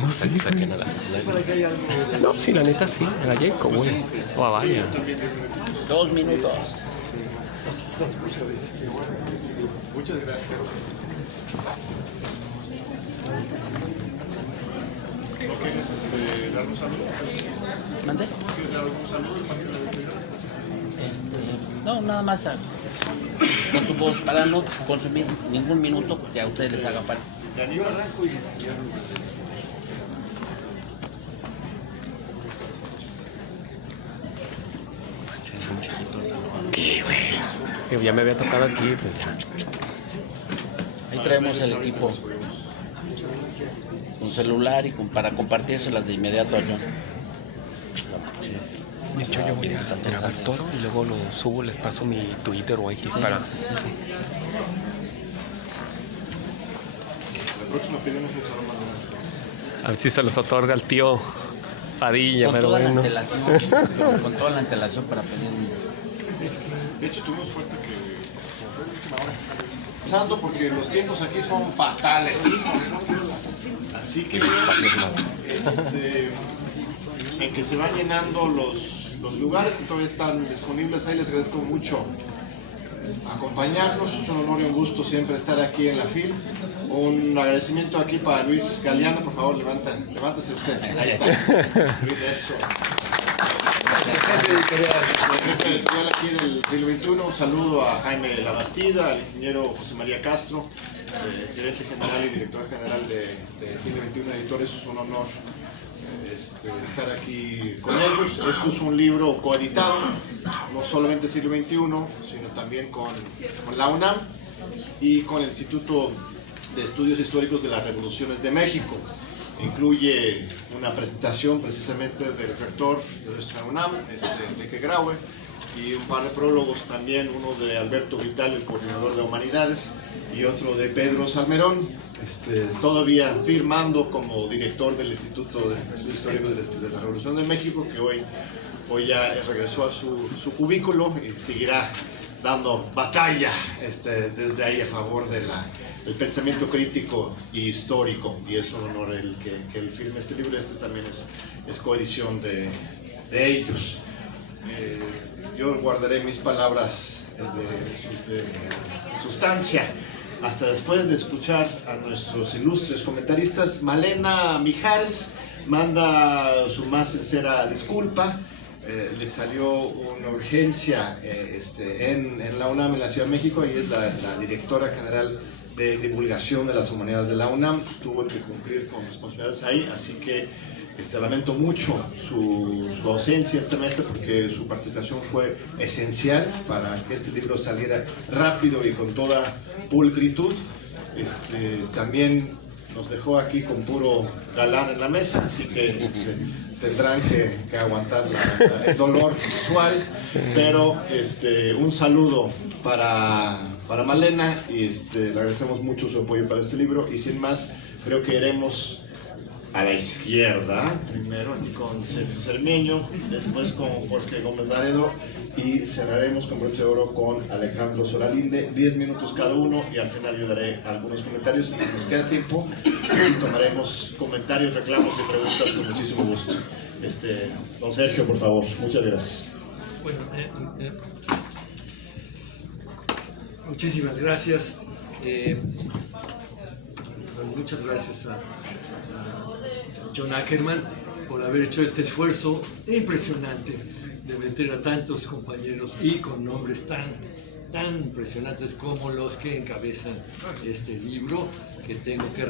No sé. No, sí, la neta sí, a la Jacob, güey. O a Vaya. 2 minutos. Muchas gracias. ¿No quieres dar un saludo? ¿Mande? ¿Quieres dar algún saludo? No, nada más con tu voz, para no consumir ningún minuto que a ustedes les haga falta. ¿Te animas? ¿Qué, güey? Ya me había tocado aquí, pues ya. Ahí traemos el equipo con celular y para compartírselas de inmediato a John. De hecho, yo voy a grabar todo y luego lo subo, les paso mi Twitter o X para... Sí. La próxima pedimos un salón manual. A ver si se los otorga el tío Padilla, Con pero toda la bueno. antelación, con toda la antelación para pedir. De hecho, tuvimos suerte que fue la última hora que estaba pensando porque los tiempos aquí son fatales. Así que en que se van llenando los lugares que todavía están disponibles, ahí les agradezco mucho acompañarnos. Es un honor y un gusto siempre estar aquí en la FIL. Un agradecimiento aquí para Luis Galeano, por favor, levántese usted. Ahí está. Luis, eso. El jefe editorial aquí del siglo XXI, un saludo a Jaime Labastida, al ingeniero José María Castro, gerente general y director general de siglo XXI Editores. Es un honor estar aquí con ellos. Esto es un libro coeditado, no solamente siglo XXI, sino también con la UNAM y con el Instituto de Estudios Históricos de las Revoluciones de México. Incluye una presentación precisamente del rector de nuestra UNAM, Enrique Graue, y un par de prólogos también, uno de Alberto Vital, el coordinador de Humanidades, y otro de Pedro Salmerón, todavía firmando como director del Instituto de Estudios Históricos de la Revolución de México, que hoy ya regresó a su cubículo y seguirá dando batalla desde ahí a favor del pensamiento crítico y histórico, y es un honor que él firme este libro. También es coedición de ellos. Yo guardaré mis palabras de sustancia hasta después de escuchar a nuestros ilustres comentaristas. Malena Mijares manda su más sincera disculpa. Le salió una urgencia en la UNAM, en la Ciudad de México, y es la directora general de divulgación de las humanidades de la UNAM. Tuvo que cumplir con responsabilidades ahí, así que lamento mucho su ausencia este mes, porque su participación fue esencial para que este libro saliera rápido y con toda pulcritud. También nos dejó aquí con puro galán en la mesa, así que tendrán que aguantar el dolor visual, pero un saludo para Malena, y le agradecemos mucho su apoyo para este libro. Y sin más, creo que iremos a la izquierda, primero aquí con Sergio Cermeño, después con Jorge Gómez Laredo, y cerraremos con broche de oro con Alejandro Solalinde, 10 minutos cada uno, y al final yo daré algunos comentarios, y si nos queda tiempo tomaremos comentarios, reclamos y preguntas con muchísimo gusto. Don Sergio, por favor, muchas gracias. Bueno, muchísimas gracias. Muchas gracias a John Ackerman por haber hecho este esfuerzo impresionante de meter a tantos compañeros y con nombres tan impresionantes como los que encabezan este libro, que tengo que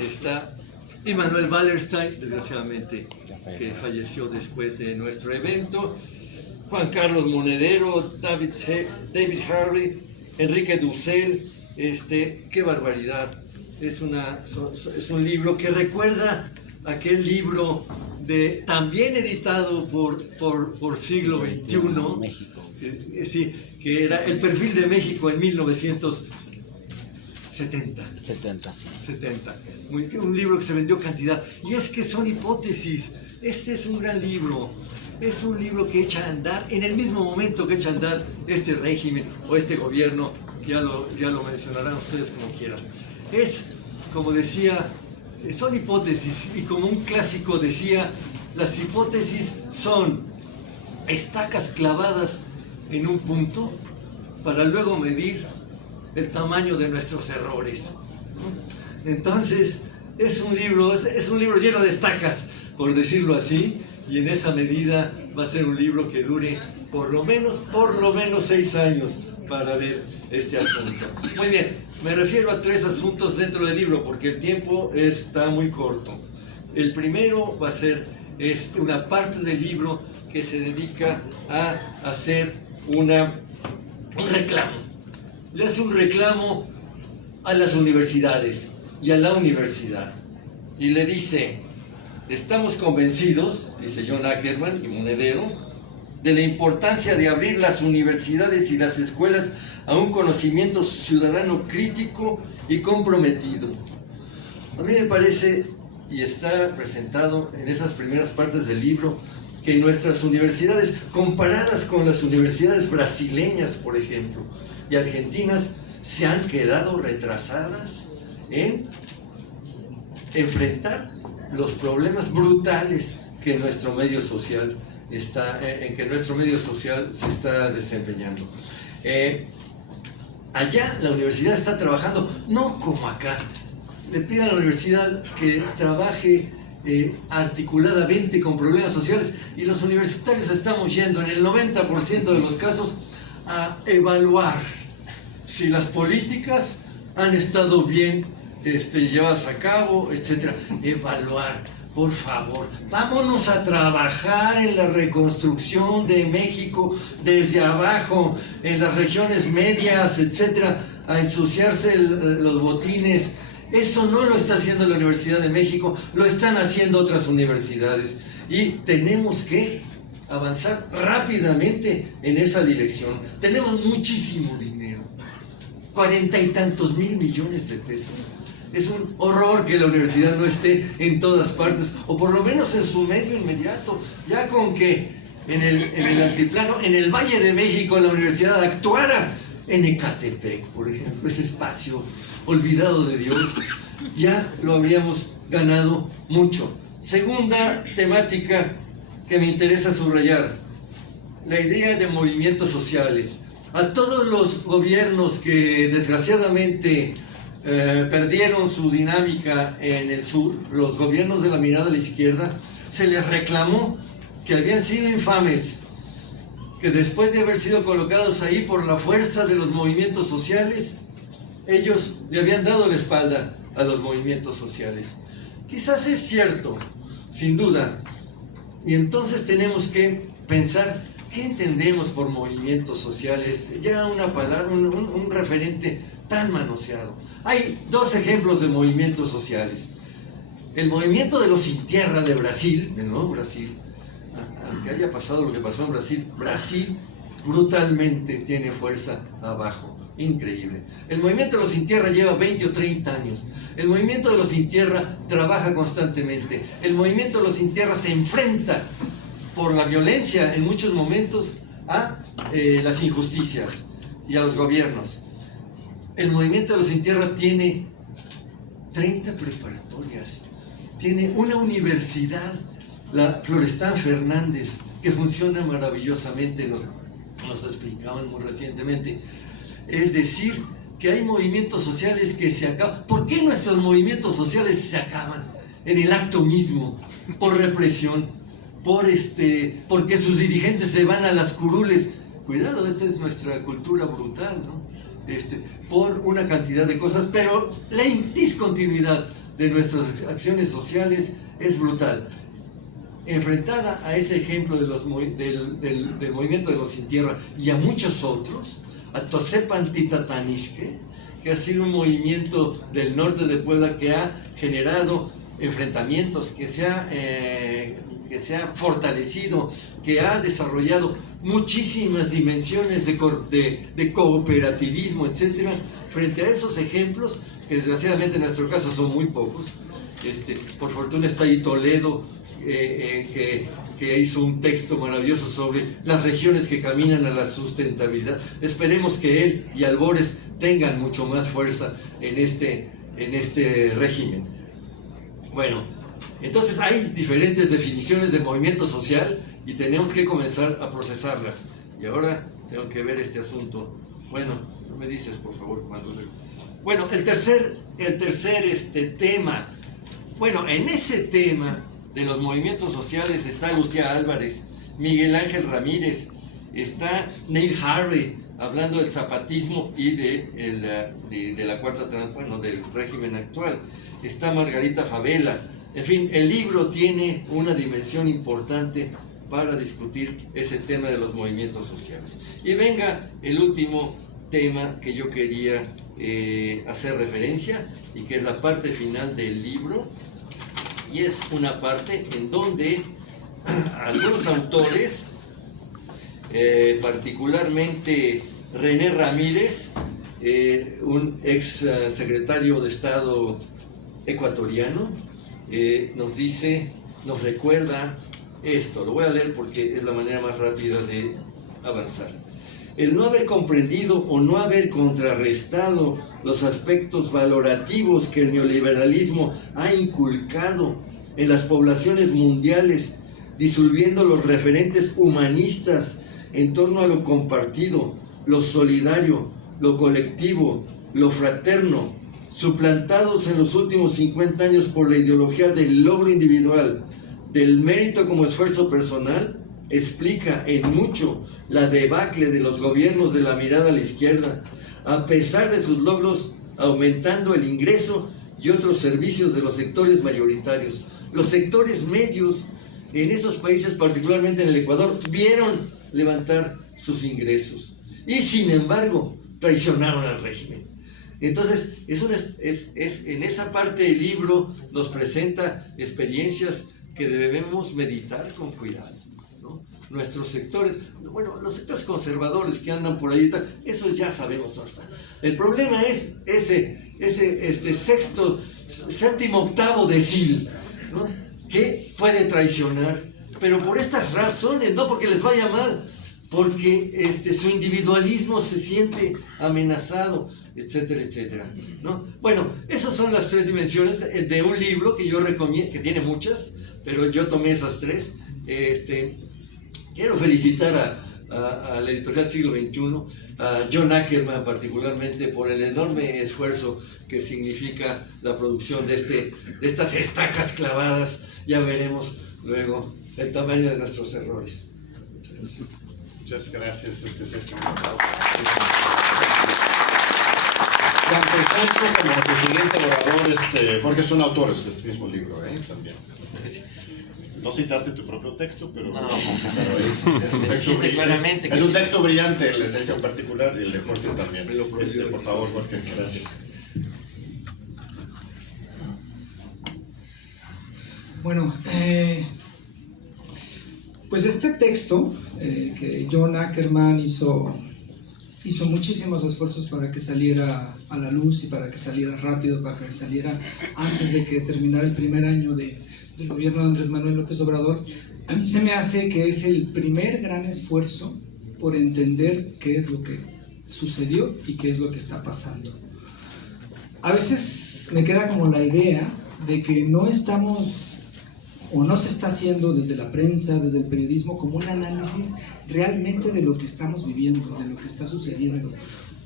está Immanuel Wallerstein, desgraciadamente, que falleció después de nuestro evento, Juan Carlos Monedero, David Harry, Enrique Dussel. Qué barbaridad. Es un libro que recuerda aquel libro también editado por siglo XXI, México. que era El perfil de México en 1970. 70. Un libro que se vendió cantidad. Y es que son hipótesis. Este es un gran libro. Es un libro que echa a andar en el mismo momento que echa a andar este régimen o este gobierno. Ya lo mencionarán ustedes como quieran. Es como decía, son hipótesis, y como un clásico decía, las hipótesis son estacas clavadas en un punto para luego medir el tamaño de nuestros errores. Entonces, es un libro lleno de estacas, por decirlo así, y en esa medida va a ser un libro que dure por lo menos 6 años para ver este asunto. Muy bien, me refiero a 3 asuntos dentro del libro porque el tiempo está muy corto. El primero es una parte del libro que se dedica a hacer un reclamo. Le hace un reclamo a las universidades y a la universidad. Y le dice, estamos convencidos, dice John Ackerman y Monedero, de la importancia de abrir las universidades y las escuelas a un conocimiento ciudadano crítico y comprometido. A mí me parece, y está presentado en esas primeras partes del libro, que nuestras universidades, comparadas con las universidades brasileñas, por ejemplo, y argentinas, se han quedado retrasadas en enfrentar los problemas brutales que nuestro medio social se está desempeñando. Allá la universidad está trabajando, no como acá. Le piden a la universidad que trabaje articuladamente con problemas sociales, y los universitarios estamos yendo en el 90% de los casos a evaluar si las políticas han estado bien llevadas a cabo, etcétera. Evaluar, por favor, vámonos a trabajar en la reconstrucción de México desde abajo, en las regiones medias, etcétera, a ensuciarse los botines. Eso no lo está haciendo la Universidad de México, lo están haciendo otras universidades, y tenemos que avanzar rápidamente en esa dirección. Tenemos muchísimo dinero, 40 y tantos mil millones de pesos. Es un horror que la universidad no esté en todas partes, o por lo menos en su medio inmediato. Ya con que en el altiplano, en el Valle de México, la universidad actuara en Ecatepec, por ejemplo, ese espacio olvidado de Dios, ya lo habríamos ganado mucho. Segunda temática que me interesa subrayar, la idea de movimientos sociales. A todos los gobiernos que desgraciadamente perdieron su dinámica en el sur, los gobiernos de la mirada a la izquierda, se les reclamó que habían sido infames, que después de haber sido colocados ahí por la fuerza de los movimientos sociales, ellos le habían dado la espalda a los movimientos sociales. Quizás es cierto, sin duda, y entonces tenemos que pensar qué entendemos por movimientos sociales, ya una palabra, un referente tan manoseado. Hay 2 ejemplos de movimientos sociales. El movimiento de los sin tierra de Brasil, del nuevo Brasil, aunque haya pasado lo que pasó en Brasil, Brasil brutalmente tiene fuerza abajo, increíble. El movimiento de los sin tierra lleva 20 o 30 años. El movimiento de los sin tierra trabaja constantemente. El movimiento de los sin tierra se enfrenta por la violencia en muchos momentos a las injusticias y a los gobiernos. El movimiento de los sin tierra tiene 30 preparatorias, tiene una universidad, la Florestan Fernández, que funciona maravillosamente, nos explicaban muy recientemente. Es decir, que hay movimientos sociales que se acaban. ¿Por qué nuestros movimientos sociales se acaban? En el acto mismo, por represión, porque sus dirigentes se van a las curules. Cuidado, esta es nuestra cultura brutal, ¿no? Por una cantidad de cosas, pero la discontinuidad de nuestras acciones sociales es brutal. Enfrentada a ese ejemplo del movimiento de los sin tierra y a muchos otros, a Tosepan Titatanishke, que ha sido un movimiento del norte de Puebla que ha generado enfrentamientos, que se ha fortalecido, que ha desarrollado muchísimas dimensiones de cooperativismo, etc. Frente a esos ejemplos, que desgraciadamente en nuestro caso son muy pocos, por fortuna está ahí Toledo, que hizo un texto maravilloso sobre las regiones que caminan a la sustentabilidad. Esperemos que él y Albores tengan mucho más fuerza en en este régimen. Bueno, entonces hay diferentes definiciones de movimiento social y tenemos que comenzar a procesarlas. Y ahora tengo que ver este asunto. Bueno, no me dices por favor cuándo. Bueno, el tercer tema. Bueno, en ese tema de los movimientos sociales está Lucía Álvarez, Miguel Ángel Ramírez, está Neil Harvey hablando del zapatismo y de la cuarta del régimen actual. Está Margarita Favela. En fin, el libro tiene una dimensión importante para discutir ese tema de los movimientos sociales. Y venga el último tema que yo quería hacer referencia y que es la parte final del libro, y es una parte en donde algunos autores, particularmente René Ramírez, un ex secretario de Estado ecuatoriano, nos recuerda esto. Lo voy a leer porque es la manera más rápida de avanzar. El no haber comprendido o no haber contrarrestado los aspectos valorativos que el neoliberalismo ha inculcado en las poblaciones mundiales, disolviendo los referentes humanistas en torno a lo compartido, lo solidario, lo colectivo, lo fraterno, suplantados en los últimos 50 años por la ideología del logro individual, del mérito como esfuerzo personal, explica en mucho la debacle de los gobiernos de la mirada a la izquierda, a pesar de sus logros aumentando el ingreso y otros servicios de los sectores mayoritarios. Los sectores medios en esos países, particularmente en el Ecuador, vieron levantar sus ingresos y sin embargo traicionaron al régimen. Entonces, en esa parte del libro nos presenta experiencias que debemos meditar con cuidado, ¿no? Nuestros sectores, bueno, los sectores conservadores que andan por ahí, esos ya sabemos dónde están. El problema es ese séptimo, octavo decil, ¿no? Que puede traicionar, pero por estas razones, no porque les vaya mal, porque su individualismo se siente amenazado, etcétera, etcétera, ¿no? Bueno, esas son las tres dimensiones de un libro que yo recomiendo, que tiene muchas, pero yo tomé esas tres. Quiero felicitar a la editorial Siglo XXI, a John Ackerman particularmente, por el enorme esfuerzo que significa la producción de estas estacas clavadas. Ya veremos luego el tamaño de nuestros errores. Muchas gracias, Sergio. Tanto Sergio como tu siguiente orador, Jorge, son autores de este mismo libro, también. No citaste tu propio texto, pero, pero es un texto brillante. Es un texto brillante, el de Sergio en particular y el de Jorge también. Por favor, Jorge, gracias. Bueno, pues este texto que John Ackerman hizo muchísimos esfuerzos para que saliera a la luz y para que saliera rápido, para que saliera antes de que terminara el primer año del gobierno de Andrés Manuel López Obrador. A mí se me hace que es el primer gran esfuerzo por entender qué es lo que sucedió y qué es lo que está pasando. A veces me queda como la idea de que no estamos o no se está haciendo desde la prensa, desde el periodismo, como un análisis realmente de lo que estamos viviendo, de lo que está sucediendo,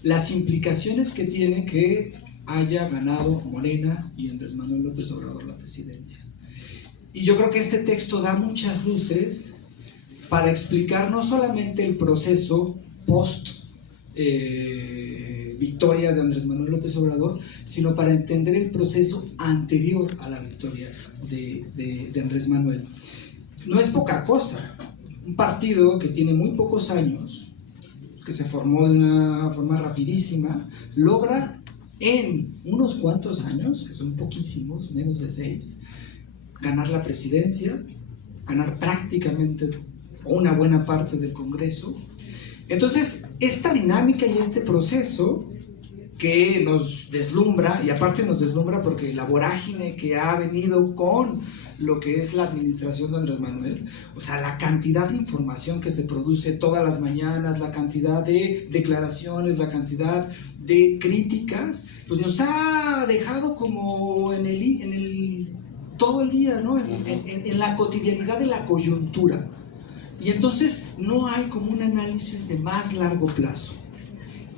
las implicaciones que tiene que haya ganado Morena y Andrés Manuel López Obrador la presidencia. Y yo creo que este texto da muchas luces para explicar no solamente el proceso post victoria de Andrés Manuel López Obrador, sino para entender el proceso anterior a la victoria de Andrés Manuel. No es poca cosa. Un partido que tiene muy pocos años, que se formó de una forma rapidísima, logra en unos cuantos años, que son poquísimos, menos de 6, ganar la presidencia, ganar prácticamente una buena parte del Congreso. Entonces, esta dinámica y este proceso que nos deslumbra, y aparte nos deslumbra porque la vorágine que ha venido con lo que es la administración de Andrés Manuel, o sea, la cantidad de información que se produce todas las mañanas, la cantidad de declaraciones, la cantidad de críticas, pues nos ha dejado como todo el día, ¿no? En la cotidianidad de la coyuntura. Y entonces no hay como un análisis de más largo plazo.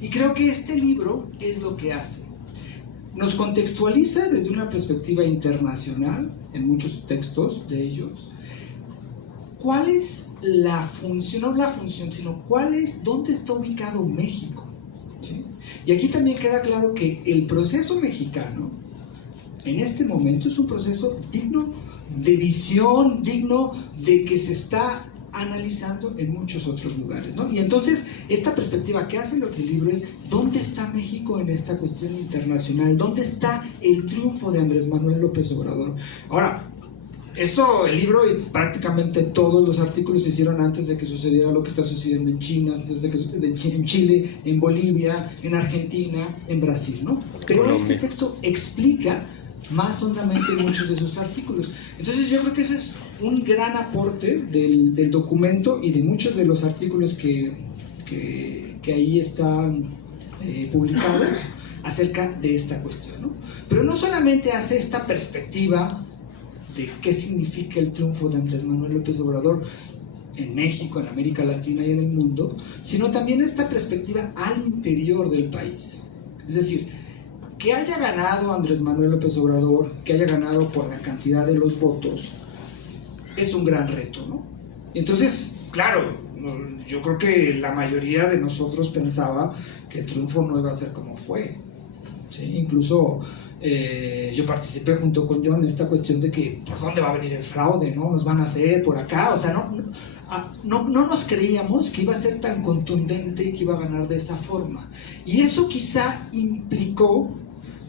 Y creo que este libro es lo que hace. Nos contextualiza desde una perspectiva internacional, en muchos textos de ellos, cuál es la función, no la función, sino dónde está ubicado México, ¿sí? Y aquí también queda claro que el proceso mexicano, en este momento, es un proceso digno de visión, digno de que se está analizando en muchos otros lugares, ¿no? Y entonces, esta perspectiva que hace lo que el libro es, ¿dónde está México en esta cuestión internacional? ¿Dónde está el triunfo de Andrés Manuel López Obrador? Ahora, el libro y prácticamente todos los artículos se hicieron antes de que sucediera lo que está sucediendo en China, en Chile, en Bolivia, en Argentina, en Brasil, ¿no? Pero Colombia. Este texto explica más hondamente muchos de esos artículos. Entonces yo creo que ese es un gran aporte del documento y de muchos de los artículos que ahí están publicados acerca de esta cuestión, ¿no? Pero no solamente hace esta perspectiva de qué significa el triunfo de Andrés Manuel López Obrador en México, en América Latina y en el mundo, sino también esta perspectiva al interior del país. Es decir, que haya ganado Andrés Manuel López Obrador, que haya ganado por la cantidad de los votos, es un gran reto, ¿no? Entonces, claro, yo creo que la mayoría de nosotros pensaba que el triunfo no iba a ser como fue, ¿sí? Incluso yo participé junto con John en esta cuestión de que por dónde va a venir el fraude, ¿no? Nos van a hacer por acá, o sea, no nos creíamos que iba a ser tan contundente y que iba a ganar de esa forma. Y eso quizá implicó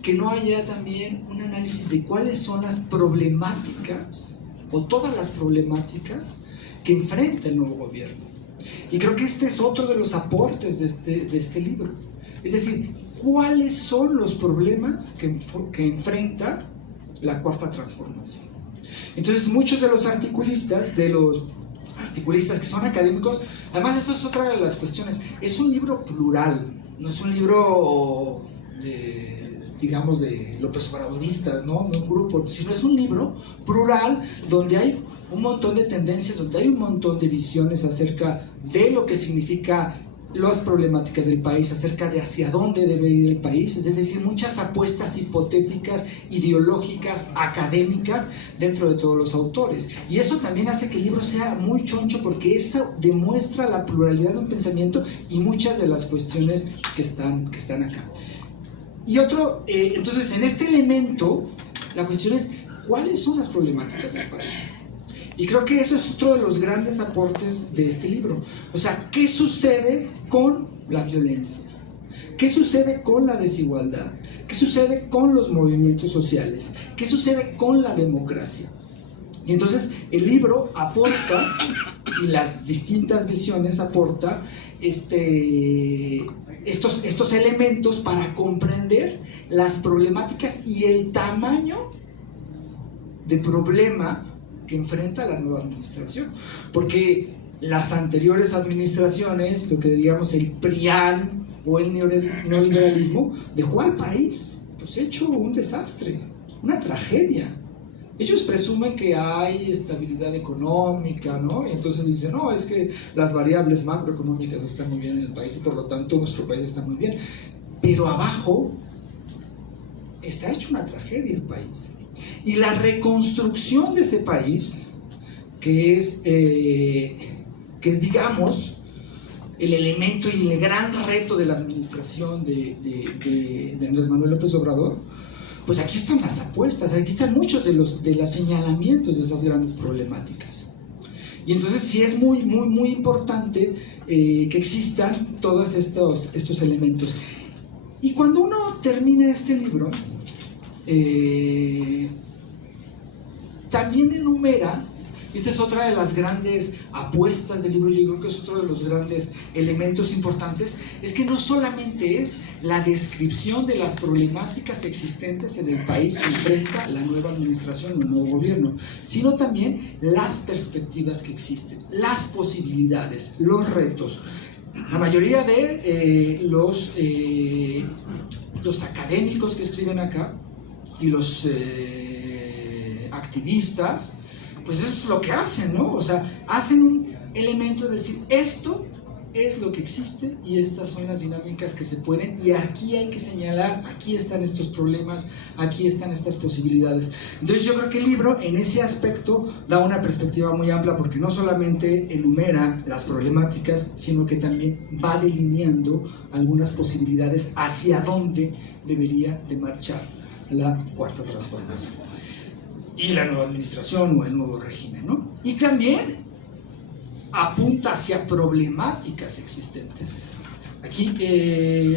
que no haya también un análisis de cuáles son las problemáticas o todas las problemáticas que enfrenta el nuevo gobierno. Y creo que este es otro de los aportes de este libro. Es decir, ¿cuáles son los problemas que enfrenta la Cuarta Transformación? Entonces, muchos de los articulistas que son académicos, además eso es otra de las cuestiones, es un libro plural, no es un libro digamos de López Obradoristas, ¿no? No un grupo, sino es un libro plural donde hay un montón de tendencias, donde hay un montón de visiones acerca de lo que significa las problemáticas del país, acerca de hacia dónde debe ir el país, es decir, muchas apuestas hipotéticas, ideológicas, académicas dentro de todos los autores. Y eso también hace que el libro sea muy choncho porque eso demuestra la pluralidad de un pensamiento y muchas de las cuestiones que están acá. Y entonces en este elemento, la cuestión es, ¿cuáles son las problemáticas del país? Y creo que eso es otro de los grandes aportes de este libro. O sea, ¿qué sucede con la violencia? ¿Qué sucede con la desigualdad? ¿Qué sucede con los movimientos sociales? ¿Qué sucede con la democracia? Y entonces el libro aporta, y las distintas visiones aporta estos elementos para comprender las problemáticas y el tamaño de problema que enfrenta la nueva administración, porque las anteriores administraciones, lo que diríamos el PRIAN o el neoliberalismo, dejó al país pues hecho un desastre, una tragedia. Ellos presumen que hay estabilidad económica, ¿no? Y entonces dicen, no, es que las variables macroeconómicas están muy bien en el país y por lo tanto nuestro país está muy bien, pero abajo está hecho una tragedia el país. Y la reconstrucción de ese país, que es digamos, el elemento y el gran reto de la administración de Andrés Manuel López Obrador, pues aquí están las apuestas, aquí están muchos de los señalamientos de esas grandes problemáticas. Y entonces sí es muy, muy, muy importante que existan todos estos elementos. Y cuando uno termina este libro, también enumera, esta es otra de las grandes apuestas del libro, yo creo que es otro de los grandes elementos importantes, es que no solamente es la descripción de las problemáticas existentes en el país que enfrenta la nueva administración o el nuevo gobierno, sino también las perspectivas que existen, las posibilidades, los retos, La mayoría de los académicos que escriben acá y los activistas, pues eso es lo que hacen, ¿no? O sea, hacen un elemento de decir, esto es lo que existe y estas son las dinámicas que se pueden, y aquí hay que señalar, aquí están estos problemas, aquí están estas posibilidades. Entonces yo creo que el libro en ese aspecto da una perspectiva muy amplia, porque no solamente enumera las problemáticas, sino que también va delineando algunas posibilidades hacia dónde debería de marchar la cuarta transformación y la nueva administración o el nuevo régimen, ¿no? Y también apunta hacia problemáticas existentes. Aquí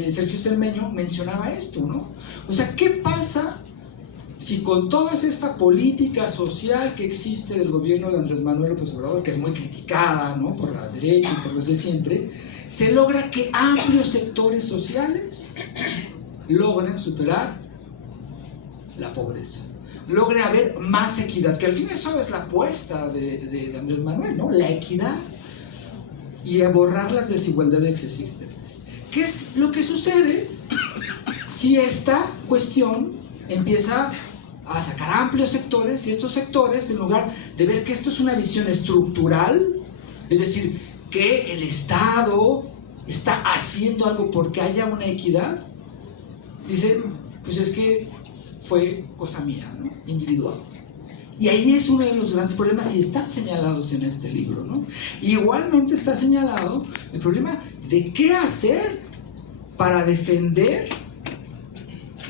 Sergio Cermeño mencionaba esto, ¿no? O sea, ¿qué pasa si con toda esta política social que existe del gobierno de Andrés Manuel López Obrador, que es muy criticada, ¿no?, por la derecha y por los de siempre, se logra que amplios sectores sociales logren superar la pobreza, logre haber más equidad, que al fin eso es la apuesta de Andrés Manuel, ¿no? La equidad, y a borrar las desigualdades existentes. ¿Qué es lo que sucede si esta cuestión empieza a sacar amplios sectores, y estos sectores, en lugar de ver que esto es una visión estructural, es decir, que el Estado está haciendo algo porque haya una equidad, dicen, pues es que fue cosa mía, ¿no?, individual. Y ahí es uno de los grandes problemas, y están señalados en este libro, ¿no? Igualmente está señalado el problema de qué hacer para defender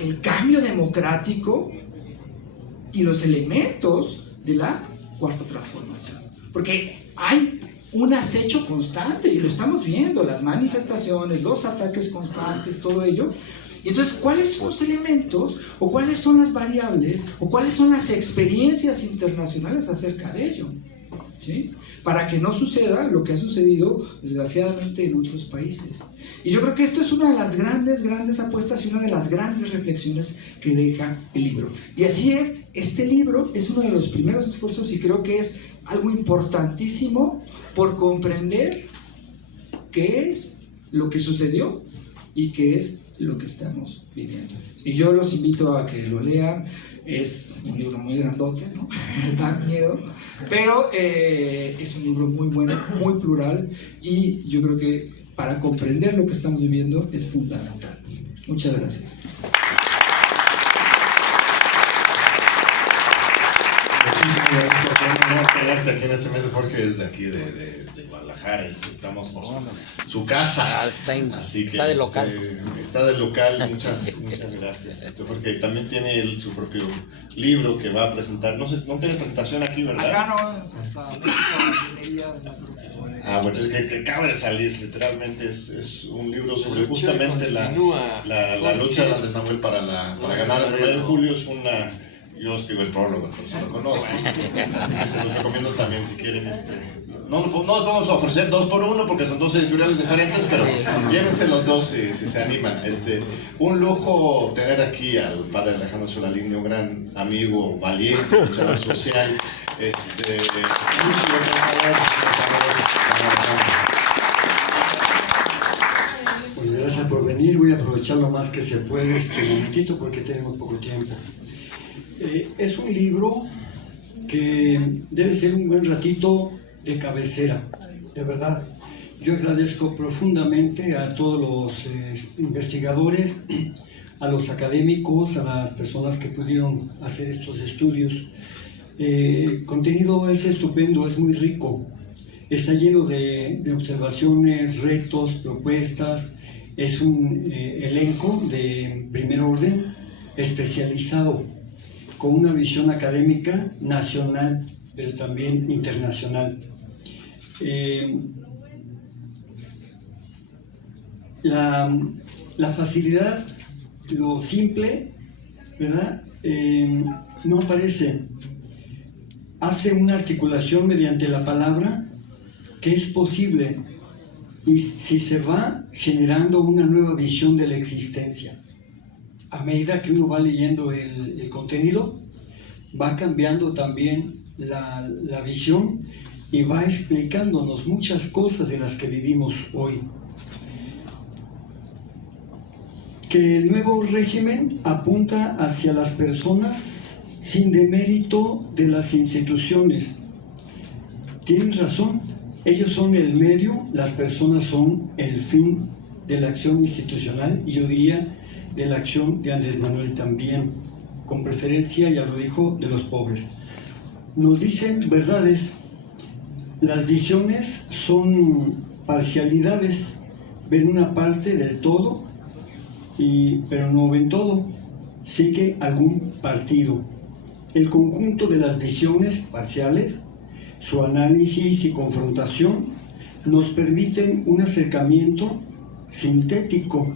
el cambio democrático y los elementos de la cuarta transformación. Porque hay un acecho constante, y lo estamos viendo, las manifestaciones, los ataques constantes, todo ello. Y entonces, ¿cuáles son los elementos, o cuáles son las variables, o cuáles son las experiencias internacionales acerca de ello? ¿Sí? Para que no suceda lo que ha sucedido, desgraciadamente, en otros países. Y yo creo que esto es una de las grandes apuestas y una de las grandes reflexiones que deja el libro. Y así es, este libro es uno de los primeros esfuerzos, y creo que es algo importantísimo por comprender qué es lo que sucedió y qué es lo que estamos viviendo. Y yo los invito a que lo lean. Es un libro muy grandote, ¿no? Da miedo, pero es un libro muy bueno, muy plural, y yo creo que para comprender lo que estamos viviendo es fundamental. Muchas gracias. Muchísimas gracias por tenerte aquí en este mes, Jorge, desde aquí de Guadalajara. Estamos por su casa. Así que, está de local. Está de local. Muchas gracias, Jorge. También tiene su propio libro que va a presentar. No tiene presentación aquí, ¿verdad? Acá no, hasta la librería de la próxima. Ah, bueno, es que acaba de salir, literalmente es un libro sobre justamente la lucha de Andrés Manuel para ganar el 9 de julio. Es una... Yo escribo el prólogo, por si lo conozco, así que se los recomiendo también si quieren. No vamos a ofrecer 2 por 1 porque son 2 editoriales diferentes, pero llévense los 2 si se animan. Un lujo tener aquí al padre Alejandro Solalinde, un gran amigo, valiente, luchador social. Bueno, gracias por venir. Voy a aprovechar lo más que se puede este momentito porque tenemos poco tiempo. Es un libro que debe ser un buen ratito de cabecera, de verdad. Yo agradezco profundamente a todos los investigadores, a los académicos, a las personas que pudieron hacer estos estudios. El contenido es estupendo, es muy rico, está lleno de observaciones, retos, propuestas. Es un elenco de primer orden, especializado, con una visión académica nacional, pero también internacional. La facilidad, lo simple, ¿verdad? No aparece. Hace una articulación mediante la palabra que es posible, y si se va generando una nueva visión de la existencia. A medida que uno va leyendo el contenido, va cambiando también la visión, y va explicándonos muchas cosas de las que vivimos hoy. que el nuevo régimen apunta hacia las personas sin demérito de las instituciones. Tienen razón, ellos son el medio, las personas son el fin de la acción institucional, y yo diría de la acción de Andrés Manuel también, con preferencia, ya lo dijo, de los pobres. Nos dicen verdades, las visiones son parcialidades, ven una parte del todo, pero no ven todo, sigue algún partido. El conjunto de las visiones parciales, su análisis y confrontación, nos permiten un acercamiento sintético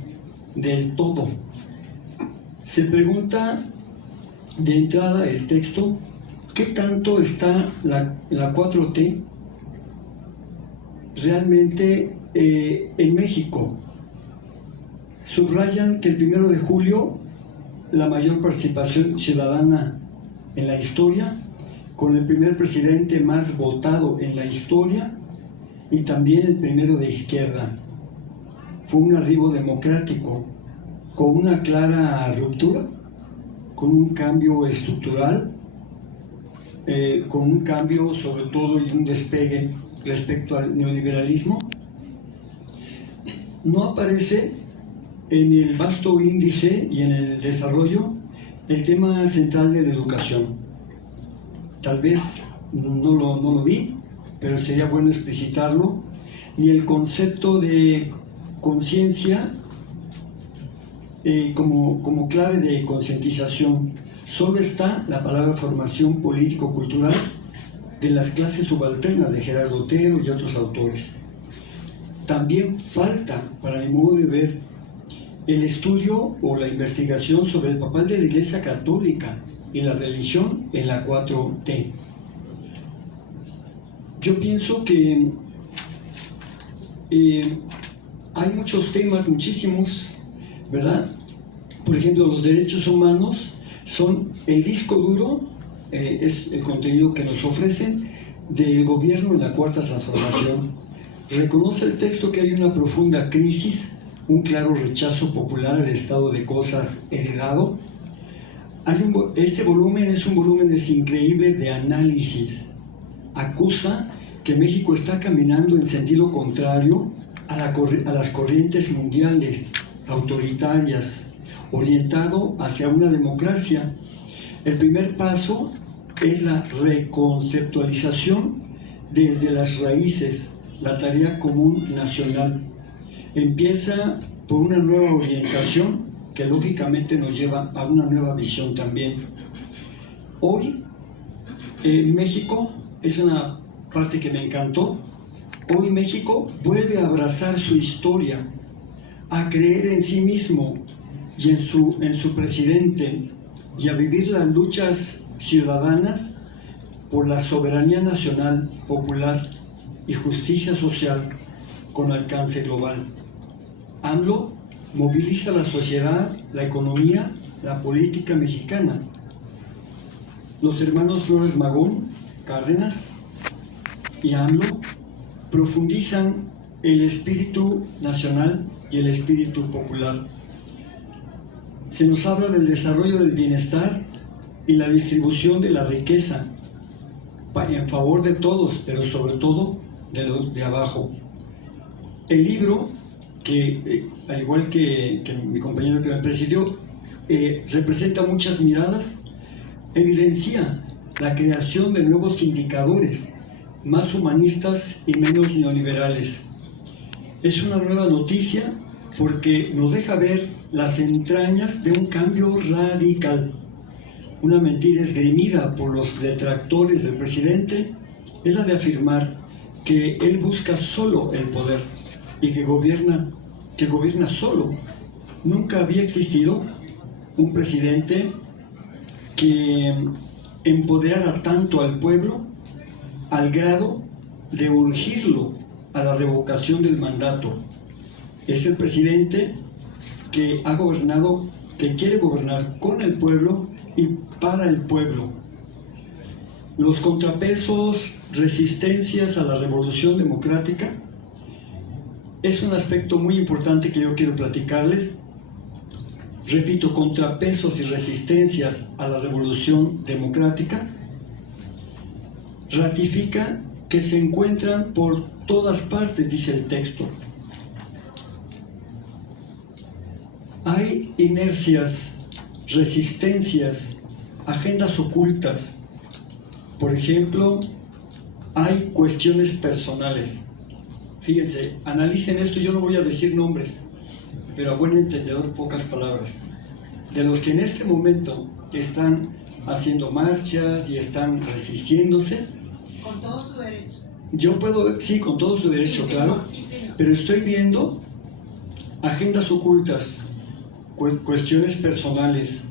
del todo. Se pregunta de entrada el texto, ¿qué tanto está la 4T realmente en México? Subrayan que el 1 de julio la mayor participación ciudadana en la historia, con el primer presidente más votado en la historia y también el primero de izquierda. Fue un arribo democrático con una clara ruptura, con un cambio estructural, con un cambio sobre todo y un despegue respecto al neoliberalismo. No aparece en el vasto índice y en el desarrollo el tema central de la educación. Tal vez no lo vi, pero sería bueno explicitarlo, ni el concepto de conciencia como clave de concientización. Solo está la palabra formación político-cultural de las clases subalternas de Gerardo Otero y otros autores. También falta, para mi modo de ver, el estudio o la investigación sobre el papel de la Iglesia Católica y la religión en la 4T. Yo pienso que hay muchos temas, muchísimos, ¿verdad? Por ejemplo, los derechos humanos son el disco duro, es el contenido que nos ofrecen del gobierno en la Cuarta Transformación. Reconoce el texto que hay una profunda crisis, un claro rechazo popular al estado de cosas heredado. Este volumen es un volumen increíble de análisis. Acusa que México está caminando en sentido contrario a las corrientes mundiales autoritarias, orientado hacia una democracia. El primer paso es la reconceptualización desde las raíces, la tarea común nacional. Empieza por una nueva orientación que lógicamente nos lleva a una nueva visión también. Hoy, México, es una parte que me encantó, hoy México vuelve a abrazar su historia, a creer en sí mismo y en su presidente, y a vivir las luchas ciudadanas por la soberanía nacional, popular y justicia social con alcance global. AMLO moviliza la sociedad, la economía, la política mexicana. Los hermanos Flores Magón, Cárdenas y AMLO profundizan el espíritu nacional y el espíritu popular. Se nos habla del desarrollo del bienestar y la distribución de la riqueza en favor de todos, pero sobre todo de los de abajo. El libro, que al igual que mi compañero que me presidió, representa muchas miradas, evidencia la creación de nuevos indicadores, más humanistas y menos neoliberales. Es una nueva noticia porque nos deja ver las entrañas de un cambio radical. Una mentira esgrimida por los detractores del presidente es la de afirmar que él busca solo el poder y que gobierna solo. Nunca había existido un presidente que empoderara tanto al pueblo al grado de urgirlo a la revocación del mandato. Es el presidente que ha gobernado, que quiere gobernar con el pueblo y para el pueblo. Los contrapesos, resistencias a la revolución democrática, es un aspecto muy importante que yo quiero platicarles. repito, contrapesos y resistencias a la revolución democrática, ratifica que se encuentran por todas partes, dice el texto. Hay inercias, resistencias, agendas ocultas. Por ejemplo, hay cuestiones personales. Fíjense, analicen esto, yo no voy a decir nombres, pero a buen entendedor pocas palabras. De los que en este momento están haciendo marchas y están resistiéndose. Con todo su derecho. Yo puedo, sí, con todo su derecho, sí, claro, sí, pero estoy viendo agendas ocultas, cuestiones personales,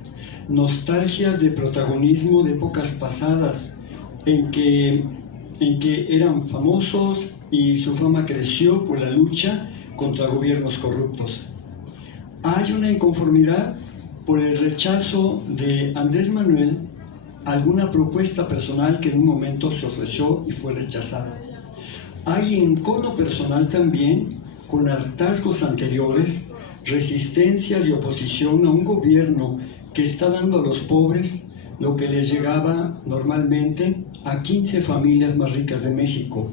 nostalgias de protagonismo de épocas pasadas, en que eran famosos y su fama creció por la lucha contra gobiernos corruptos. Hay una inconformidad por el rechazo de Andrés Manuel a alguna propuesta personal que en un momento se ofreció y fue rechazada. Hay encono personal también con hartazgos anteriores, resistencia y oposición a un gobierno que está dando a los pobres lo que les llegaba normalmente a 15 familias más ricas de México.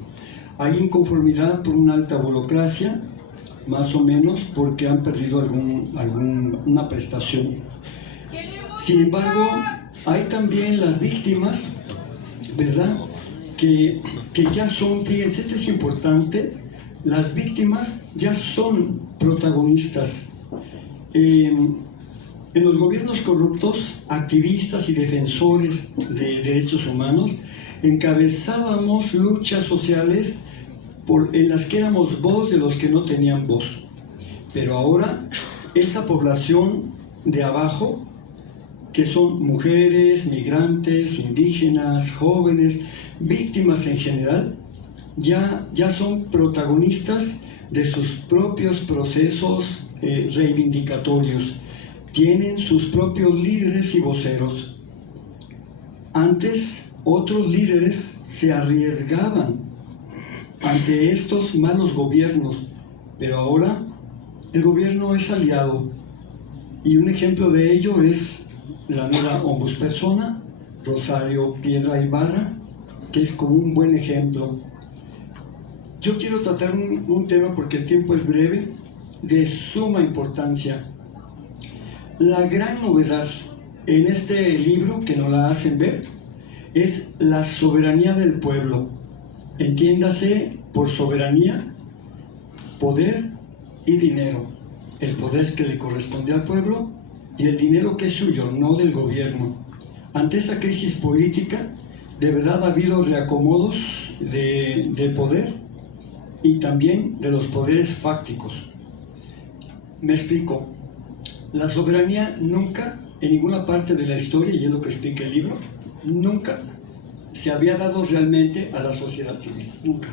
Hay inconformidad por una alta burocracia, más o menos porque han perdido alguna prestación. Sin embargo, hay también las víctimas, ¿verdad? Que ya son, fíjense, esto es importante, las víctimas ya son protagonistas. En los gobiernos corruptos, activistas y defensores de derechos humanos, encabezábamos luchas sociales en las que éramos voz de los que no tenían voz. Pero ahora, esa población de abajo, que son mujeres, migrantes, indígenas, jóvenes, víctimas en general, ya son protagonistas de sus propios procesos reivindicatorios. Tienen sus propios líderes y voceros. Antes, otros líderes se arriesgaban ante estos malos gobiernos, pero ahora el gobierno es aliado. Y un ejemplo de ello es la nueva ombudspersona, Rosario Piedra Ibarra, que es como un buen ejemplo. Yo quiero tratar un tema, porque el tiempo es breve, de suma importancia. La gran novedad en este libro, que nos la hacen ver, es la soberanía del pueblo. Entiéndase por soberanía, poder y dinero. El poder que le corresponde al pueblo y el dinero que es suyo, no del gobierno. Ante esa crisis política, de verdad ha habido reacomodos de poder y también de los poderes fácticos. Me explico. La soberanía nunca, en ninguna parte de la historia, y es lo que explica el libro, nunca se había dado realmente a la sociedad civil. Nunca.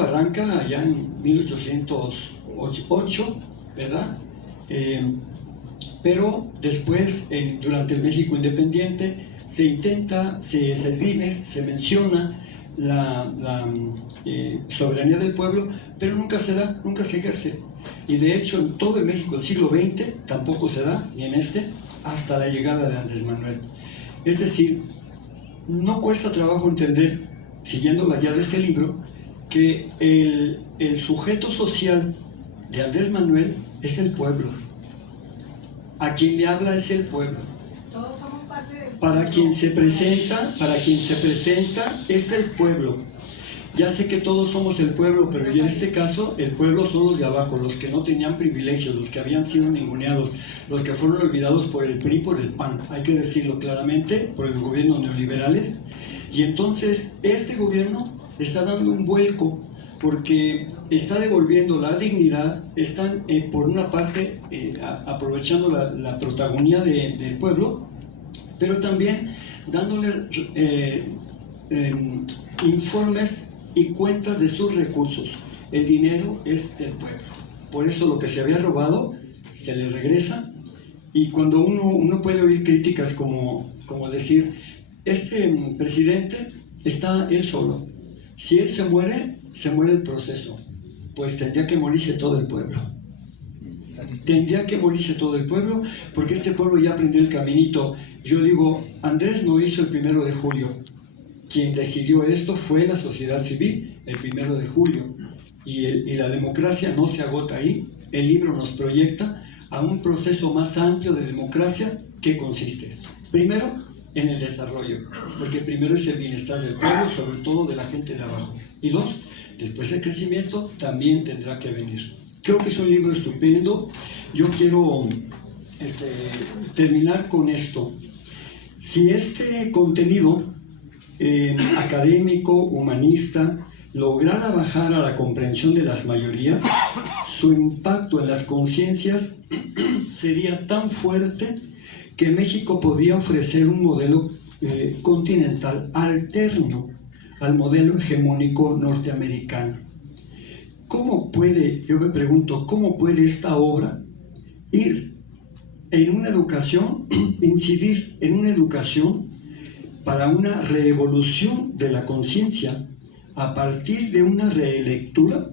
Arranca allá en 1808, ¿verdad? Pero después, durante el México independiente, se intenta, se escribe, se menciona la soberanía del pueblo, pero nunca se da, nunca se ejerce. Y de hecho, en todo el México del siglo XX tampoco se da, ni en hasta la llegada de Andrés Manuel. Es decir, no cuesta trabajo entender, siguiendo la guía de este libro, que el sujeto social de Andrés Manuel es el pueblo. A quien le habla es el pueblo. Todos somos parte del pueblo. Para quien se presenta es el pueblo. Ya sé que todos somos el pueblo, pero en este caso el pueblo son los de abajo, los que no tenían privilegios, los que habían sido ninguneados, los que fueron olvidados por el PRI, por el PAN, hay que decirlo claramente, por los gobiernos neoliberales. Y entonces este gobierno está dando un vuelco porque está devolviendo la dignidad, están por una parte aprovechando la protagonía del pueblo, pero también dándole informes y cuentas de sus recursos. El dinero es del pueblo. Por eso lo que se había robado se le regresa. Y cuando uno puede oír críticas como decir, este presidente está él solo. Si él se muere el proceso. Pues tendría que morirse todo el pueblo. Tendría que morirse todo el pueblo, porque este pueblo ya aprendió el caminito. Yo digo, Andrés no hizo el 1 de julio. Quien decidió esto fue la sociedad civil, el 1 de julio. Y la democracia no se agota ahí. El libro nos proyecta a un proceso más amplio de democracia que consiste, primero, en el desarrollo, porque primero es el bienestar del pueblo, sobre todo de la gente de abajo. Y dos, después el crecimiento también tendrá que venir. Creo que es un libro estupendo. Yo quiero terminar con esto. Si este contenido académico, humanista, lograra bajar a la comprensión de las mayorías, su impacto en las conciencias sería tan fuerte que México podría ofrecer un modelo continental alterno al modelo hegemónico norteamericano. ¿Cómo puede, yo me pregunto, cómo puede esta obra ir en una educación, incidir en una educación para una reevolución de la conciencia a partir de una relectura,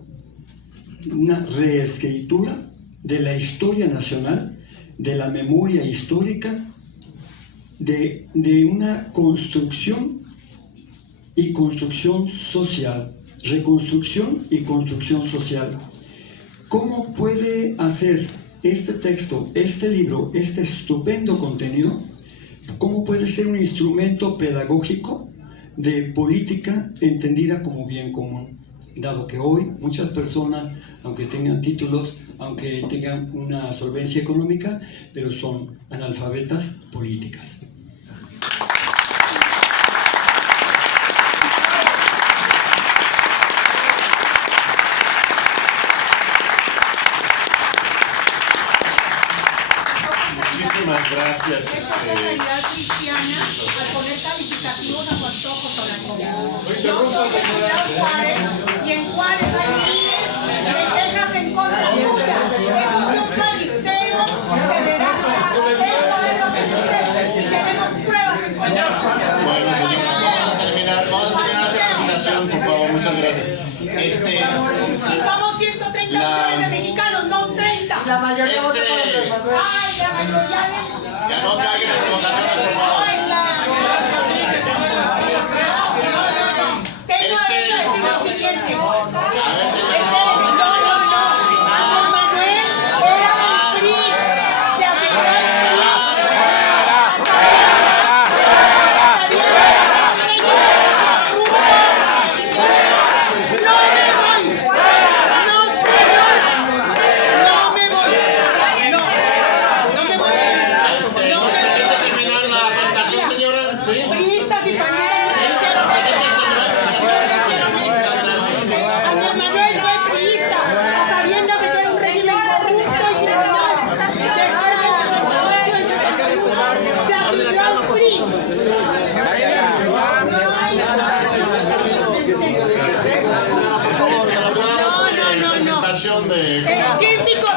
una reescritura de la historia nacional, de la memoria histórica, de una construcción y construcción social, reconstrucción y construcción social? ¿Cómo puede hacer este texto, este libro, este estupendo contenido, cómo puede ser un instrumento pedagógico de política entendida como bien común? Dado que hoy muchas personas, aunque tengan títulos, aunque tengan una solvencia económica, pero son analfabetas políticas. Muchísimas gracias. Esta realidad cristiana al poner calificativos a su antojo para comer. Yo soy de Ciudad Juárez y en Juárez hay miles de quejas en contra suya. Eso es un fariseo pederasta. Eso es lo que sucede y tenemos pruebas en contra suya. Bueno, señores, vamos a terminar esta presentación, por favor. Muchas gracias. Y somos 130 millones de mexicanos, no 30. La mayoría vota por Andrés Manuel. Ay, la mayoría Ya no caigan en provocaciones, por favor. Tengo derecho a decir lo siguiente. A ver, señor. Andrés Manuel era del PRI. Se afilió al priistas y panistas no hicieron Andrés Manuel fue priista, a sabiendas de que era un régimen corrupto y criminal. Se afilió al PRI. Presentación de...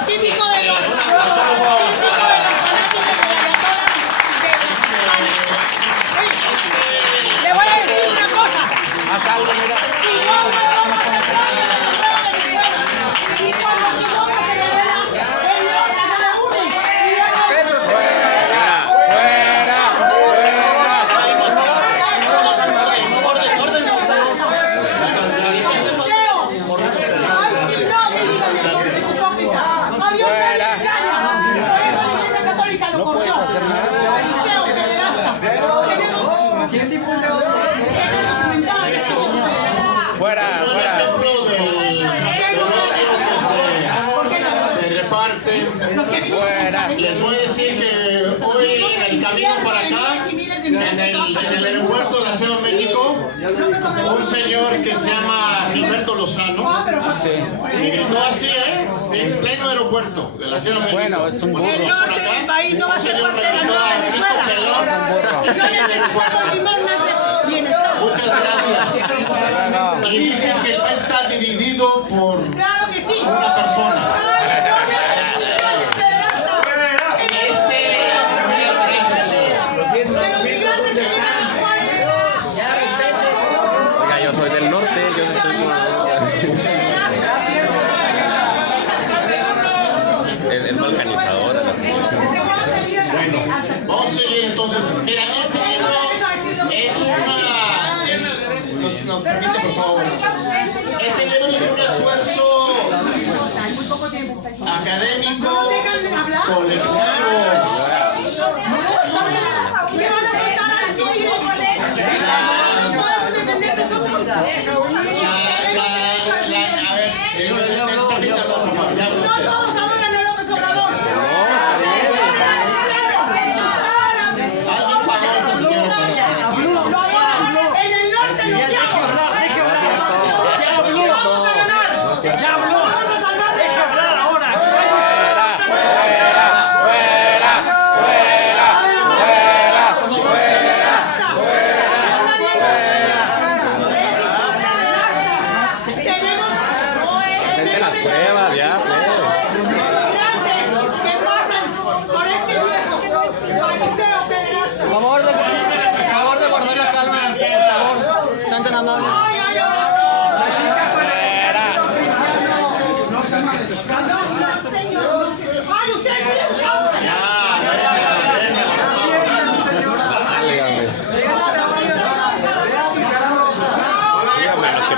Típico de los Le voy a decir una cosa. Haz algo, mira. Si no puedo pasar y por lo que no se revela, el norte se la une. Y Les voy a decir que hoy en el camino para acá, en el aeropuerto de la Ciudad de México, un señor que se llama Gilberto Lozano me gritó así, en pleno aeropuerto de la Ciudad de México. Bueno, es un burro. el norte del país no va a ser parte de la nueva Venezuela. Yo necesitamos limosnas de bienestar. Muchas gracias. Y dicen que el país está dividido por Claro que sí. una persona. Oiga, yo soy del norte, yo estoy el Entonces, mira, este libro es nos permite, por favor. Este libro es un esfuerzo académico, colectivo.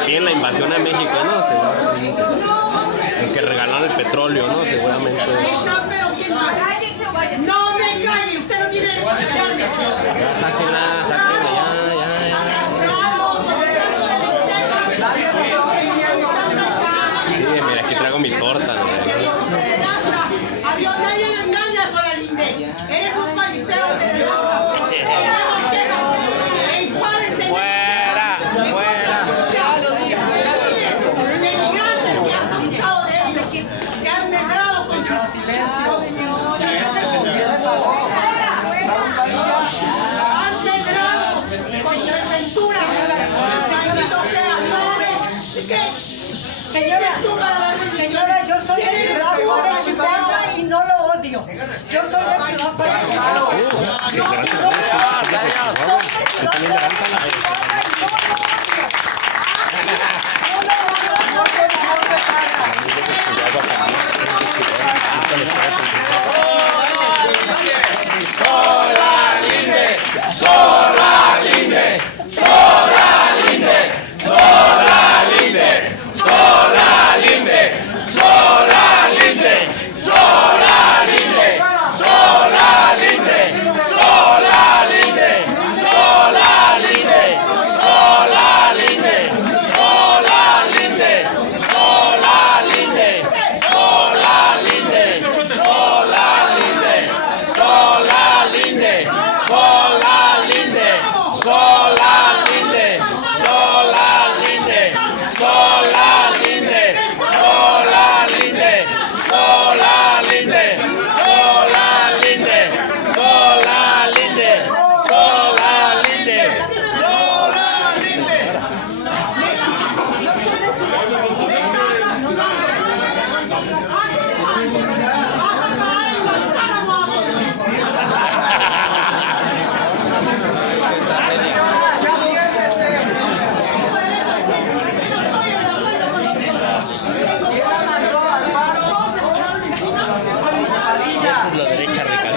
En la invasión a México, ¿no? El que regalaron el petróleo, ¿no? Seguramente. No me calle, usted no tiene derecho a callarme. Ya, sáquenla, ya. Sí, mira, aquí traigo mi torta, ¿no? Adiós, nadie le engaña, Solalinde. Eres un fariseo que Señora, yo soy de Ciudad Juárez, Chihuahua, y no lo odio. Yo soy de Ciudad Juárez, Chihuahua.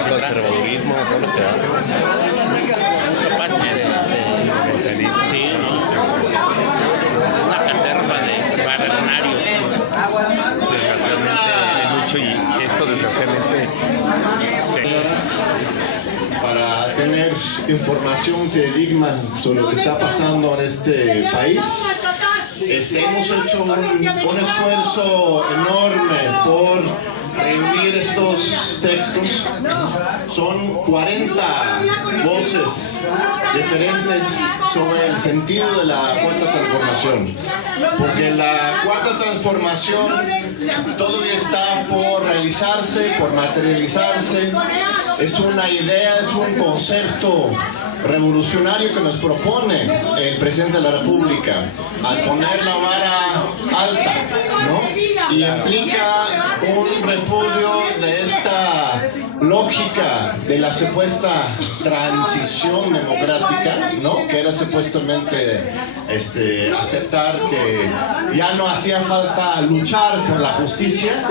Conservadurismo, todo lo que da. Capaz de sí, una caterva de barrenarios. Desgraciadamente hay mucho y esto desgraciadamente para tener información fidedigna sobre lo que está pasando en este país. Hemos hecho un esfuerzo enorme por reunir estos textos. Son 40 voces diferentes sobre el sentido de la Cuarta Transformación, porque la Cuarta Transformación todavía está por realizarse, por materializarse. Es una idea, es un concepto revolucionario que nos propone el presidente de la República al poner la vara alta, ¿no? Y implica un repudio de esta lógica de la supuesta transición democrática, ¿no? Que era supuestamente aceptar que ya no hacía falta luchar por la justicia,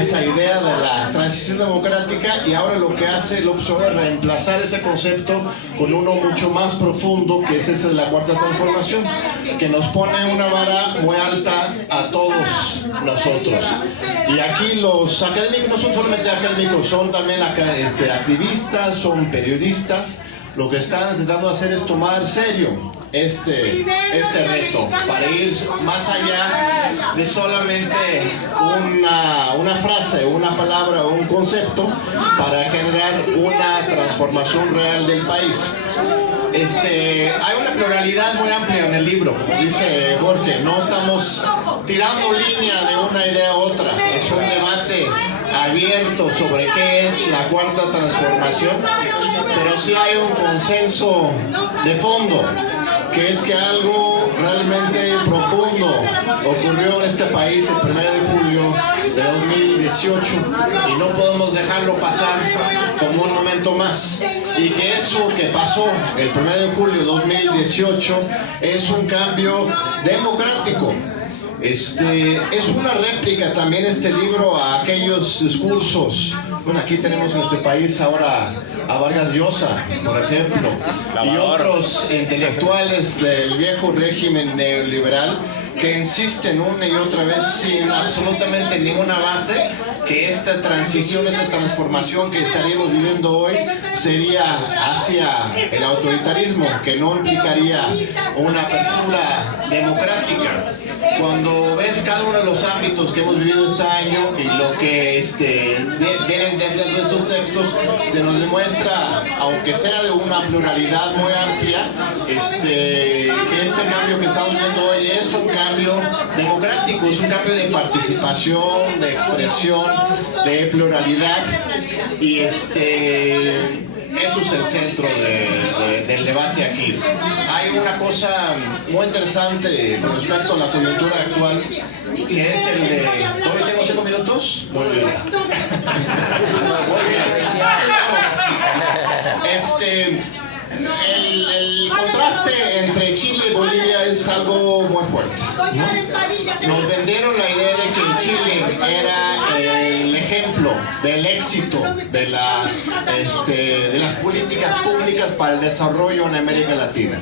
esa idea de la transición democrática, y ahora lo que hace López Obrador es reemplazar ese concepto con uno mucho más profundo, que es ese de la cuarta transformación, que nos pone una vara muy alta a todos nosotros. Y aquí los académicos no son solamente académicos, son también activistas, son periodistas. Lo que están intentando hacer es tomar en serio este reto para ir más allá de solamente una frase, una palabra o un concepto, para generar una transformación real del país. Hay una pluralidad muy amplia en el libro, como dice Jorge, no estamos tirando línea de una idea a otra, es un debate abierto sobre qué es la cuarta transformación, pero sí hay un consenso de fondo, que es que algo realmente profundo ocurrió en este país el 1 de julio de 2018 y no podemos dejarlo pasar como un momento más, y que eso que pasó el 1 de julio de 2018 es un cambio democrático. Es una réplica también este libro a aquellos discursos. Bueno, aquí tenemos en nuestro país ahora a Vargas Llosa, por ejemplo, y otros intelectuales del viejo régimen neoliberal que insisten una y otra vez sin absolutamente ninguna base que esta transición, esta transformación que estaríamos viviendo hoy sería hacia el autoritarismo, que no implicaría una apertura democrática. Cuando ves cada uno de los ámbitos que hemos vivido este año y lo que vienen dentro de estos textos, se nos demuestra, aunque sea de una pluralidad muy amplia, que este cambio que estamos viendo hoy es un cambio democrático, es un cambio de participación, de expresión, de pluralidad, y eso es el centro del debate aquí. Hay una cosa muy interesante con respecto a la coyuntura actual, que es el de... ¿Todavía tengo 5 minutos? Muy bien. Muy bien. El contraste entre Chile y Bolivia es algo muy fuerte, ¿no? Nos vendieron la idea de que Chile era el ejemplo del éxito de las políticas públicas para el desarrollo en América Latina.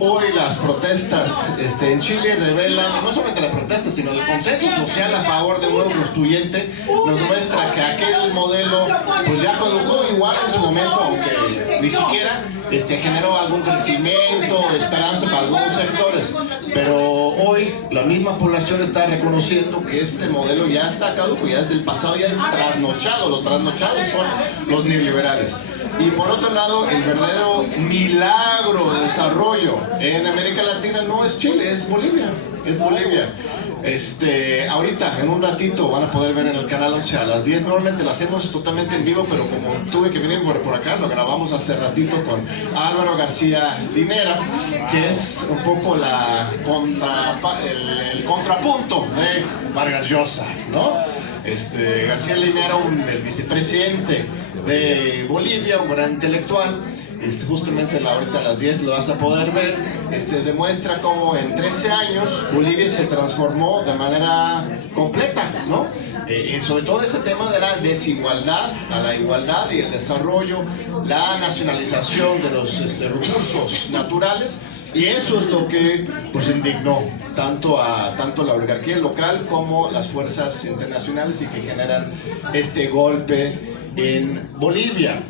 Hoy las protestas en Chile revelan, no solamente las protestas, sino el consenso social a favor de un nuevo constituyente, nos muestra que aquel modelo pues ya caducó igual en su momento, aunque ni siquiera generó algún crecimiento, esperanza para algunos sectores, pero hoy la misma población está reconociendo que este modelo ya está caduco, ya es del pasado, ya es trasnochado. Los trasnochados son los neoliberales. Y por otro lado, el verdadero milagro de desarrollo en América Latina no es Chile, es Bolivia. Es Bolivia. Ahorita, en un ratito, van a poder ver en el canal 11 a las 10. Normalmente lo hacemos totalmente en vivo, pero como tuve que venir por acá, lo grabamos hace ratito con Álvaro García Linera, que es un poco el contrapunto de Vargas Llosa, ¿no? García Linera, el vicepresidente de Bolivia, un gran intelectual. Justamente ahorita a las 10 lo vas a poder ver. Demuestra cómo en 13 años Bolivia se transformó de manera completa, ¿no? Sobre todo ese tema de la desigualdad a la igualdad y el desarrollo, la nacionalización de los recursos naturales, y eso es lo que pues indignó tanto la oligarquía local como las fuerzas internacionales, y que generan este golpe en Bolivia.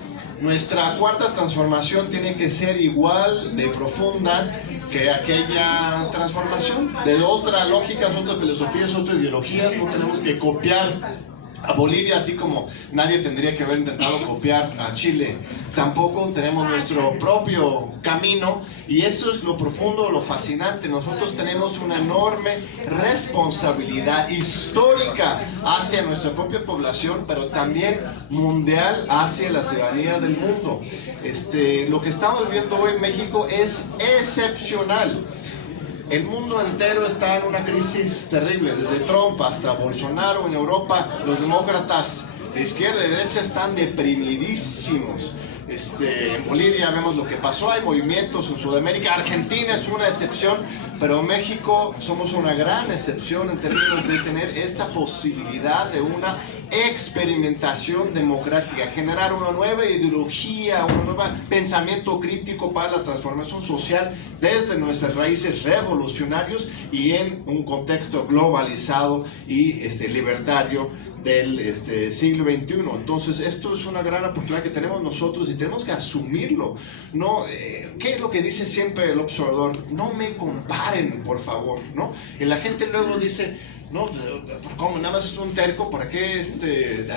Nuestra cuarta transformación tiene que ser igual de profunda que aquella transformación, de otra lógica, otras filosofías, otras ideologías. No tenemos que copiar a Bolivia, así como nadie tendría que haber intentado copiar a Chile. Tampoco tenemos nuestro propio camino, y eso es lo profundo, lo fascinante. Nosotros tenemos una enorme responsabilidad histórica hacia nuestra propia población, pero también mundial hacia la ciudadanía del mundo. Lo que estamos viviendo hoy en México es excepcional. El mundo entero está en una crisis terrible, desde Trump hasta Bolsonaro. En Europa, los demócratas de izquierda y derecha están deprimidísimos. En Bolivia vemos lo que pasó, hay movimientos en Sudamérica, Argentina es una excepción, pero México somos una gran excepción en términos de tener esta posibilidad de una experimentación democrática, generar una nueva ideología, un nuevo pensamiento crítico para la transformación social desde nuestras raíces revolucionarios y en un contexto globalizado y libertario del siglo XXI. Entonces esto es una gran oportunidad que tenemos nosotros y tenemos que asumirlo. No, ¿qué es lo que dice siempre el observador? No me comparen, por favor, ¿no? Y la gente luego dice, no, ¿cómo? Nada más es un terco, ¿para qué?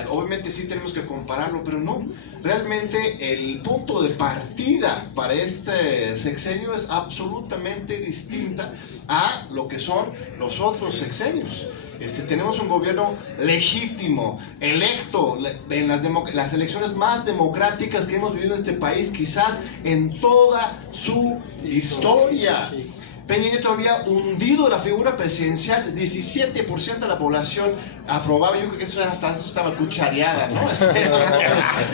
Obviamente sí tenemos que compararlo, pero no. Realmente el punto de partida para este sexenio es absolutamente distinta a lo que son los otros sexenios. Tenemos un gobierno legítimo, electo en las elecciones más democráticas que hemos vivido en este país, quizás en toda su historia. Peña Nieto había hundido la figura presidencial, 17% de la población aprobaba, yo creo que eso hasta eso estaba cuchareada, ¿no?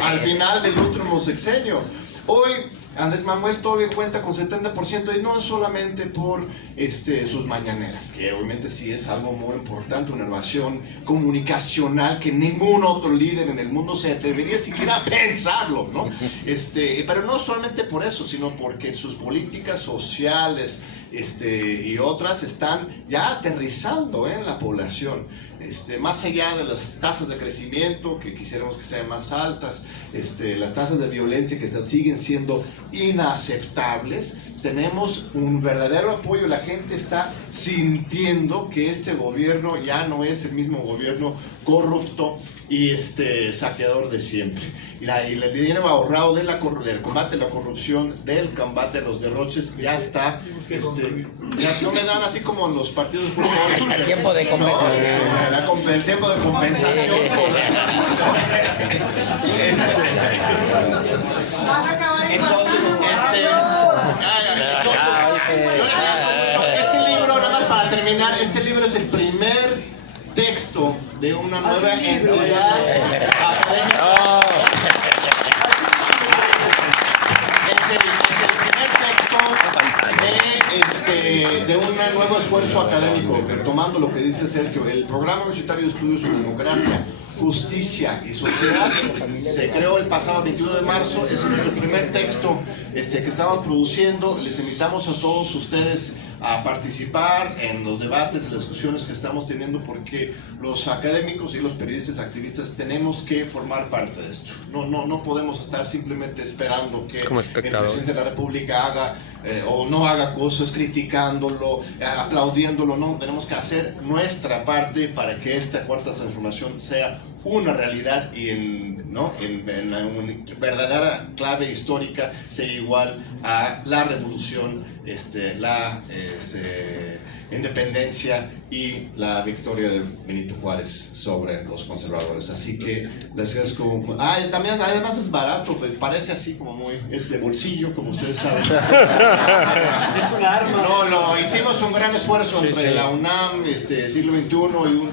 Al final del último sexenio. Hoy Andrés Manuel todavía cuenta con 70% y no solamente por sus mañaneras, que obviamente sí es algo muy importante, una innovación comunicacional que ningún otro líder en el mundo se atrevería siquiera a pensarlo, ¿no? Pero no solamente por eso, sino porque sus políticas sociales y otras están ya aterrizando en la población. Más allá de las tasas de crecimiento que quisiéramos que sean más altas, las tasas de violencia que siguen siendo inaceptables, tenemos un verdadero apoyo. La gente está sintiendo que este gobierno ya no es el mismo gobierno corrupto y saqueador de siempre. Y el dinero ahorrado del combate a la corrupción, del combate a los derroches, ya está. Ya no me dan así como los partidos de fútbol. El tiempo de compensación. El tiempo de compensación. Entonces, yo les agradezco mucho. Este libro, nada más para terminar, este libro es el primer texto de una nueva entidad académica. Es el primer texto de un nuevo esfuerzo académico, tomando lo que dice Sergio. El Programa Universitario de Estudios sobre Democracia, Justicia y Sociedad se creó el pasado 21 de marzo. Es nuestro primer texto que estamos produciendo. Les invitamos a todos ustedes a participar en los debates, en las discusiones que estamos teniendo, porque los académicos y los periodistas activistas tenemos que formar parte de esto. No podemos estar simplemente esperando que el presidente de la República haga o no haga cosas, criticándolo, aplaudiéndolo. No, tenemos que hacer nuestra parte para que esta cuarta transformación sea una realidad y en una verdadera clave histórica sea igual a la revolución, la independencia y la victoria de Benito Juárez sobre los conservadores. Así que les agradezco. También además es barato, pues parece así como muy, es de bolsillo, como ustedes saben. Es un arma. Hicimos un gran esfuerzo entre la UNAM, siglo XXI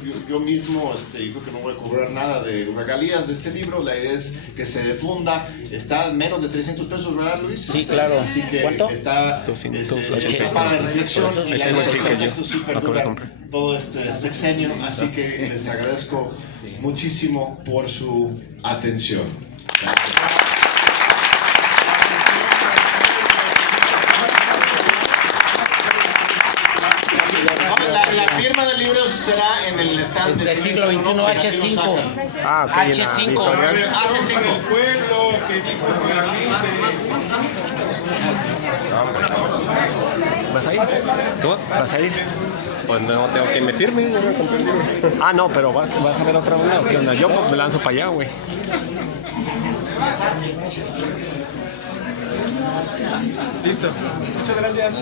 y yo mismo, y creo que no voy a cobrar nada de regalías de este libro. La idea es que se difunda. Está menos de 300 pesos, ¿verdad, Luis? Sí, claro. Así que ¿cuánto? Está para reflexión y la idea es que esto súper dura todo este sexenio, así que les agradezco muchísimo por su atención. Gracias. La firma del libro será en el stand del siglo XXI H5. H5. ¿Vas a ir? ¿Tú vas a ir? Pues no tengo que me firme. No, pero ¿vas a ver otra onda o qué onda? Yo pues me lanzo para allá, güey. Listo. Muchas gracias.